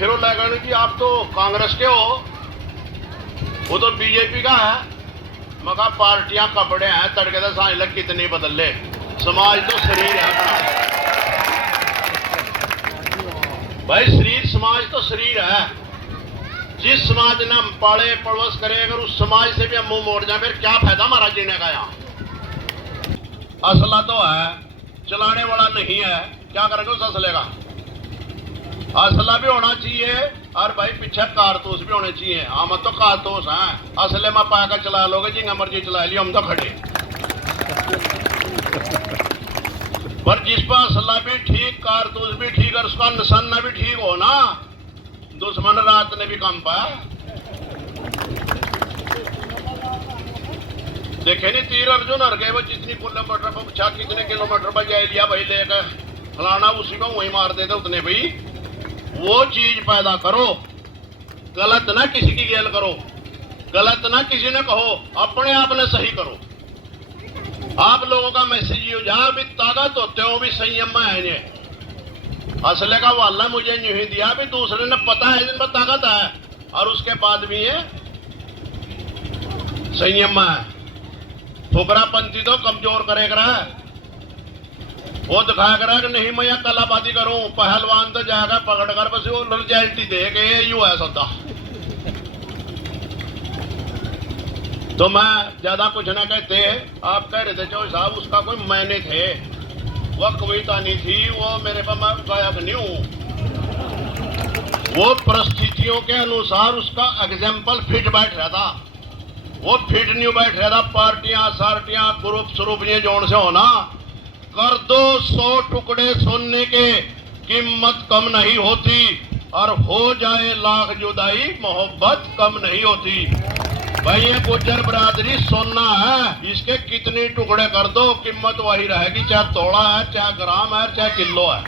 फिर वो लगन कि आप तो कांग्रेस के हो, वो तो बीजेपी का है। मगर पार्टियां कपड़े हैं, तड़के तो सांझ लग कितनी बदल ले, समाज तो शरीर है अपना भाई, शरीर समाज तो शरीर है। जिस समाज ने हम पाले पड़ोस करे, अगर उस समाज से भी हम मुंह मोड़ जाए फिर क्या फायदा हमारा जीने का। यहाँ असला तो है, चलाने वाला नहीं है, क्या करेंगे उस असले का। असला भी होना चाहिए और भाई पीछे कारतूस भी होने चाहिए। हम तो कारतूस हैं, असले में पाकर चला लोगे जिंगा मर्जी चला लियो, हम तो खड़े। पर जिस पर असला भी ठीक, कारतूस भी ठीक और उसका निशाना भी ठीक हो ना, दुश्मन रात ने भी कम पाया। देखे नहीं तीर अर्जुन हर गए, वो जितनी किलोमीटर पर पूछा कितने किलोमीटर पर जाए लिया भाई लेकर फलाना, उसी को वही मार देते उतने भाई। वो चीज पैदा करो, गलत ना किसी की गेल करो, गलत ना किसी ने कहो, अपने आप ने सही करो। आप लोगों का मैसेज हो जहां भी ताकत होते हो भी संयम में है। ये असले का वाला मुझे नहीं दिया भी, दूसरे ने पता है जिनमें ताकत है और उसके बाद भी ये संयम में है। फुकरापंथी तो कमजोर करेगा, वो दिखाया करा कि नहीं मैं यहाँ कलाबाजी करूं, पहलवान तो जाएगा पकड़ कर बस वो रिजल्टी दे के ये यू है सौदा। तो मैं ज्यादा कुछ ना कहते, आप कह रहे थे चौधरी साहब उसका कोई मायने थे, वह कविता नहीं थी, वो मेरे पर मैं गायक नहीं हूं। वो परिस्थितियों के अनुसार उसका एग्जाम्पल फिट बैठ रहा था, वो फिट नहीं बैठ रहा था। पार्टियां सार्टियां ग्रुप स्वरूप ये जोड़ से होना कर दो 100 टुकड़े सोने के, कीमत कम नहीं होती और हो जाए लाख जुदाई मोहब्बत कम नहीं होती। भाई ये गुज्जर बरादरी सोना है, इसके कितने टुकड़े कर दो कीमत वही रहेगी, चाहे तोड़ा है, चाहे ग्राम है, चाहे किलो है।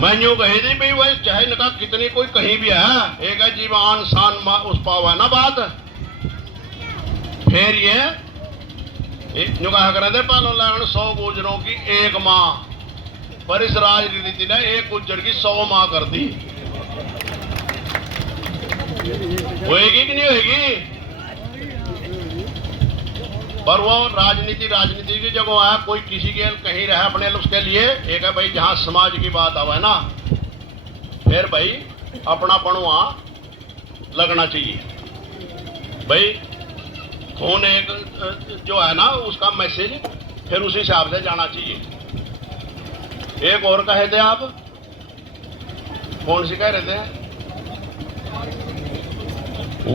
मैं यूं कही थी भाई वही चाहे इनका कितनी कोई कहीं भी है, एक है जीवान शान उस पावा ना बात। फिर ये यूं कहा करे थे पालो लगन 100 गुजरों की एक माँ, पर इस राजनीति ने एक गुज्जर की 100 माँ कर दी। होएगी कि नहीं होएगी? पर वो राजनीति की जगह है, कोई किसी के कहीं रहे अपने उसके लिए। एक है भाई जहां समाज की बात आवे ना, फिर भाई अपनापन वहां लगना चाहिए। भाई फोन एक जो है ना उसका मैसेज फिर उसी हिसाब से जाना चाहिए। एक और कहे थे आप, कौन सी कह रहे थे?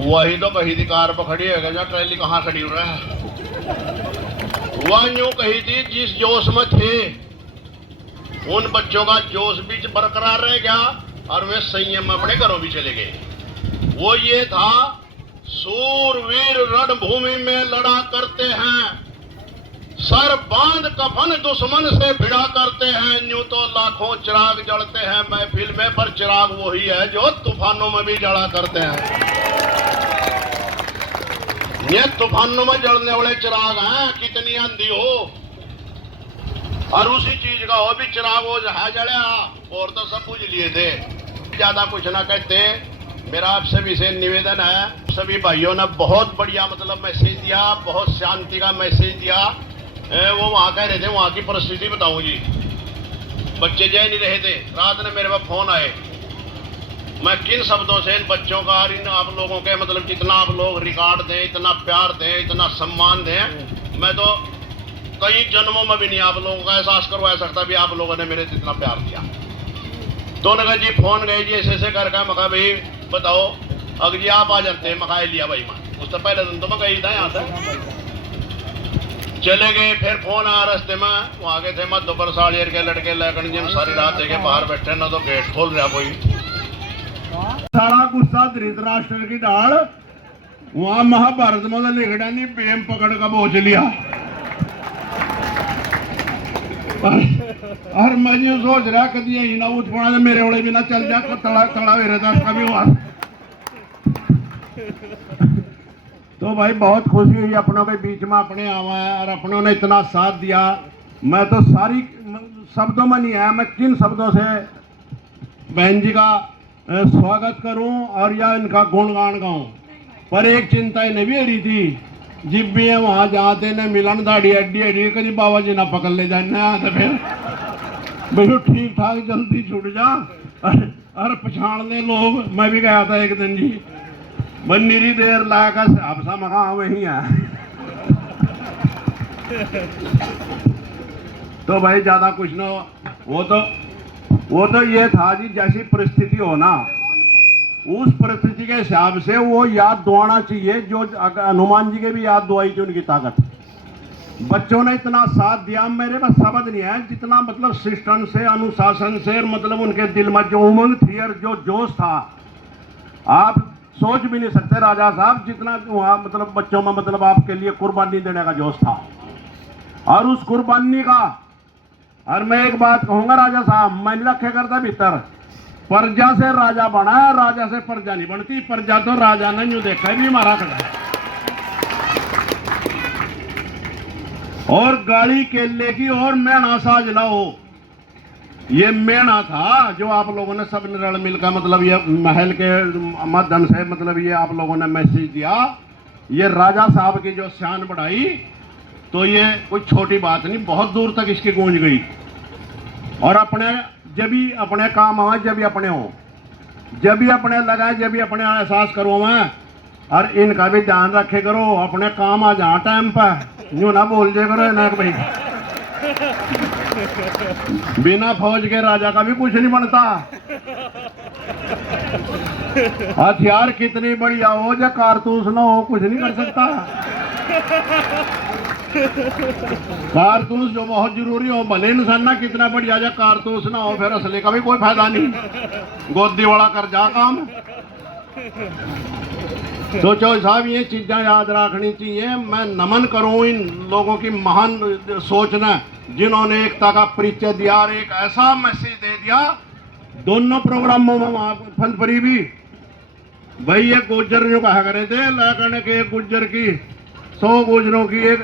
वही तो कही थी कार पर खड़ी है, ट्रैली कहाँ खड़ी हो रहा है। वह यूं कही थी जिस जोश में थे उन बच्चों का जोश भी बरकरार रह गया और वे संयम में अपने घरों भी चले गए। वो ये था सूरवीर रणभूमि में लड़ा करते हैं, सर बांध कफन दुश्मन से भिड़ा करते हैं, यूं तो लाखों चिराग जलते हैं महफिल में, पर चिराग वही है जो तूफानों में भी जला करते हैं। ये तूफानों में जलने वाले चिराग हैं, कितनी आंधी हो और उसी चीज का हो भी चिराग हो है जड़ा, और तो सब बुझ लिए थे। ज्यादा कुछ ना कहते, मेरा आप सभी से निवेदन है, सभी भाइयों ने बहुत बढ़िया मतलब मैसेज दिया, बहुत शांति का मैसेज दिया। वो वहां कह रहे थे वहां की परिस्थिति बताऊं जी, बच्चे जय नहीं रहे थे। रात ने मेरे पास फोन आए, मैं किन शब्दों से इन बच्चों का और इन आप लोगों के मतलब जितना आप लोग रिकॉर्ड दें, इतना प्यार दें, इतना सम्मान दें, मैं तो कई जन्मों में भी नहीं आप लोगों का एहसास करवा सकता भी आप लोगों ने मेरे इतना प्यार दिया। तो नगर जी फोन गए जी ऐसे करके, मखा भाई बताओ अगर जी आप आ जाते हैं, मखा लिया भाई मैं उससे पहले दिन तो मैं गई था यहाँ तक चले गए। फिर फोन आया रास्ते में, वहां गए थे मैं दोपहर साड़ियर के लड़के लगन जी सारी रात के बाहर बैठे ना, तो गेट खोल रहा कोई। सारा गुस्सा धृतराष्ट्र की डाल वहां महाभारत में लिखड़ा नहीं, प्रेम पकड़ का बोझ लिया। और मैं ये सोच रहा कभी यही ना उठ पड़ा मेरे वाले भी ना चल जा, तड़ा तड़ा मेरे दस का भी हुआ। तो भाई बहुत खुशी हुई अपनों के बीच में अपने आवा है और अपनों ने इतना साथ दिया। मैं तो सारी शब्दों में नहीं आया, मैं किन शब्दों से बहन जी का स्वागत करूं और या इनका गुणगान गाऊं। पर एक चिंता इन्हें भी रही थी, जिब भी है वहां जाते न मिलन दाढ़ी अड्डी अड्डी कभी बाबा जी ना पकड़ ले जाए ना, तो फिर बिल्कुल ठीक ठाक जल्दी छूट जा और पछाण ले लोग। मैं भी गया था एक दिन जी, बन्नीरी देर लाकर आपसा मका वही है। तो भाई ज्यादा कुछ ना, वो तो ये था जी, जैसी परिस्थिति हो ना उस परिस्थिति के हिसाब से वो याद दुआना चाहिए। जो हनुमान जी के भी याद दुआई थी उनकी ताकत। बच्चों ने इतना साथ दिया, मेरे पास शब्द नहीं है जितना, मतलब सिस्टम से, अनुशासन से, मतलब उनके दिल में जो उमंग थी और जो जोश था, आप सोच भी नहीं सकते राजा साहब जितना वहां मतलब बच्चों में मतलब आपके लिए कुर्बानी देने का जोश था। और उस कुर्बानी का, और मैं एक बात कहूंगा राजा साहब, मैं रखे करता भीतर, प्रजा से राजा बना है, राजा से प्रजा नहीं बनती। प्रजा तो राजा ने यूं देखा भी मारा खड़ा है। और गाड़ी केले की और मेणा साज लाओ, ये मेणा था जो आप लोगों ने सब ने रल मिलकर मतलब ये महल के माध्यम से मतलब ये आप लोगों ने मैसेज दिया, ये राजा साहब की जो शान बढ़ाई, तो ये कोई छोटी बात नहीं, बहुत दूर तक इसकी गूंज गई। और अपने जब भी अपने काम आवे, जब भी अपने हो, जब भी अपने लगाए, जब भी अपने एहसास करो मैं, और इनका भी ध्यान रखे करो, अपने काम आ जा टाइम पर, यूं ना बोल जे करो ना भाई। बिना फौज के राजा का भी कुछ नहीं बनता। हथियार कितनी बढ़िया हो, जो कारतूस ना हो कुछ नहीं कर सकता। कारतूस जो बहुत जरूरी हो, भले इंसान ना कितना बढ़िया, जो कारतूस ना हो फिर असले का भी कोई फायदा नहीं, गोदी वाला कर जा काम। सोचो साहब, ये चीजें याद रखनी चाहिए। मैं नमन करूं इन लोगों की महान सोच ने, जिन्होंने एकता का परिचय दिया और एक ऐसा मैसेज दे दिया दोनों प्रोग्रामों में। फलपरी भी भाई ये गुज्जर जो कहा करे थे, लाकर के गुज्जर की 100 गुजरों की एक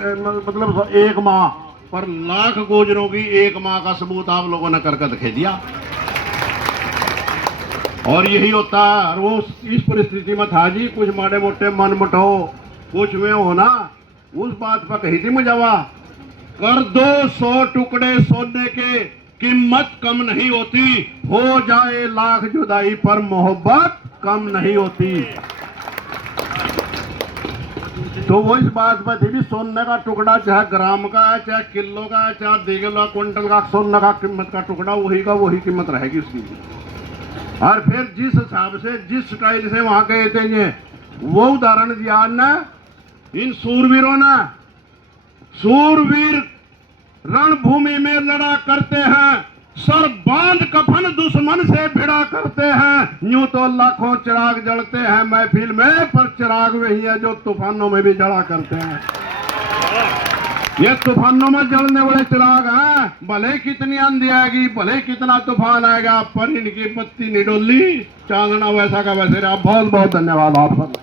मतलब एक माह, पर लाख गुजरों की एक माह का सबूत आप लोगों ने करके दिखा दिया। और यही होता है। और वो इस परिस्थिति में था जी, कुछ माड़े मोटे मन मुटाओ कुछ में होना, उस बात पर कही थी मुझावा, कर दो 100 टुकड़े सोने के, कीमत कम नहीं होती, हो जाए लाख जुदाई पर मोहब्बत कम नहीं होती। तो वो इस बात पर थी भी, सोने का टुकड़ा चाहे ग्राम का है, चाहे किलो का है, चाहे 2 किलो क्विंटल का सोने का कीमत का टुकड़ा, वही का वही कीमत रहेगी उसकी। और फिर जिस हिसाब से, जिस स्टाइल से वहां गए थे ये, वो उदाहरण दिया ना इन सूरवीरों ने। सूरवीर रणभूमि में लड़ा करते हैं, सर बांध कफन दुश्मन से भिड़ा करते हैं। यूं तो लाखों चिराग जलते हैं महफिल में, पर चिराग वही है जो तूफानों में भी जला करते हैं। ये तूफानों में जलने वाले चिराग हैं, भले कितनी आंधी आएगी, भले कितना तूफान आएगा, पर इनकी बत्ती नहीं डोली, चांदना वैसा का वैसे रहा। बहुत बहुत धन्यवाद आप सब।